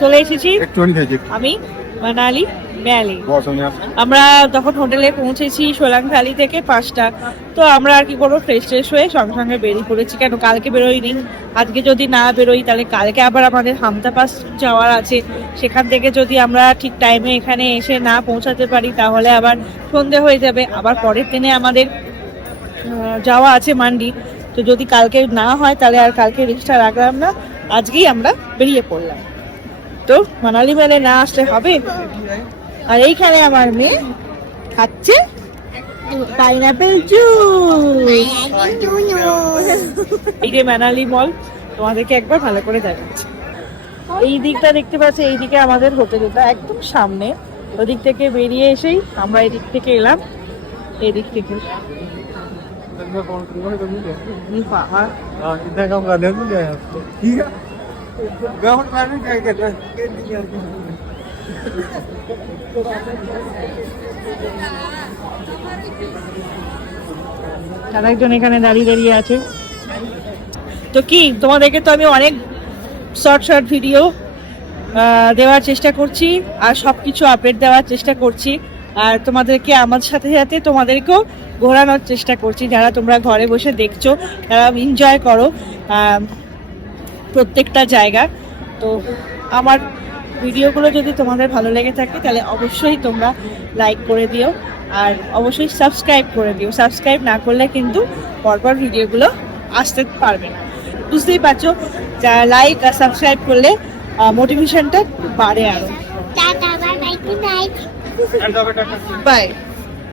চলে এসেছি। আমি মানালি ম্যালি। আমরা তখন হোটেলে পৌঁছেছি সোলাংখালি থেকে পাঁচটা। তো আমরা আর কি করব ফ্রেশ ট্রেশ হয়ে সঙ্গে সঙ্গে বেরিয়ে পড়েছি। কেন কালকে বেরোইনি। আজকে যদি না বেরোই তাহলে কালকে আবার আমাদের হামতা পাস যাওয়ার আছে। সেখান থেকে যদি আমরা ঠিক টাইমে এখানে এসে না পৌঁছাতে পারি তাহলে আবার সন্ধে হয়ে যাবে। আবার পরের দিনে আমাদের যাওয়া আছে মান্ডি। তো যদি কালকে না হয় তাহলে আর কালকে রিক্সটা রাখলাম না। আজকেই আমরা বেরিয়ে পড়লাম। তো মানালি মেলে না আসলে হবে? আর এইখানে আমার মেয়ে খাচ্ছে পাইনাপেল জুস এই যে মানালি মল তোমাদেরকে একবার ভালো করে দেখাচ্ছি। এই দিকটা দেখতে পাচ্ছি, এই দিকে আমাদের হোটেলটা একদম সামনে। ওদিক থেকে বেরিয়ে এসেই আমরা এদিক থেকে এলাম। এদিক থেকে। এই বাবা, আর একজন এখানে দাঁড়িয়ে দাঁড়িয়ে আছে। তো কি তোমাদেরকে তো আমি অনেক শর্ট শর্ট ভিডিও দেওয়ার চেষ্টা করছি আর সবকিছু আপডেট দেওয়ার চেষ্টা করছি। আর তোমাদেরকে আমার সাথে সাথে তোমাদেরকেও ঘোরানোর চেষ্টা করছি। যারা তোমরা ঘরে বসে দেখছ তারা এনজয় করো। প্রত্যেকটা জায়গা। তো আমার ভিডিওগুলো যদি তোমাদের ভালো লেগে থাকে তাহলে অবশ্যই তোমরা লাইক করে দিও। আর অবশ্যই সাবস্ক্রাইব করে দিও। সাবস্ক্রাইব না করলে কিন্তু পরপর ভিডিওগুলো আসতে পারবে না। বুঝতেই পারছ? যা লাইক আর সাবস্ক্রাইব করলে মোটিভেশনটা বাড়ে আরও। Tata bye bye bye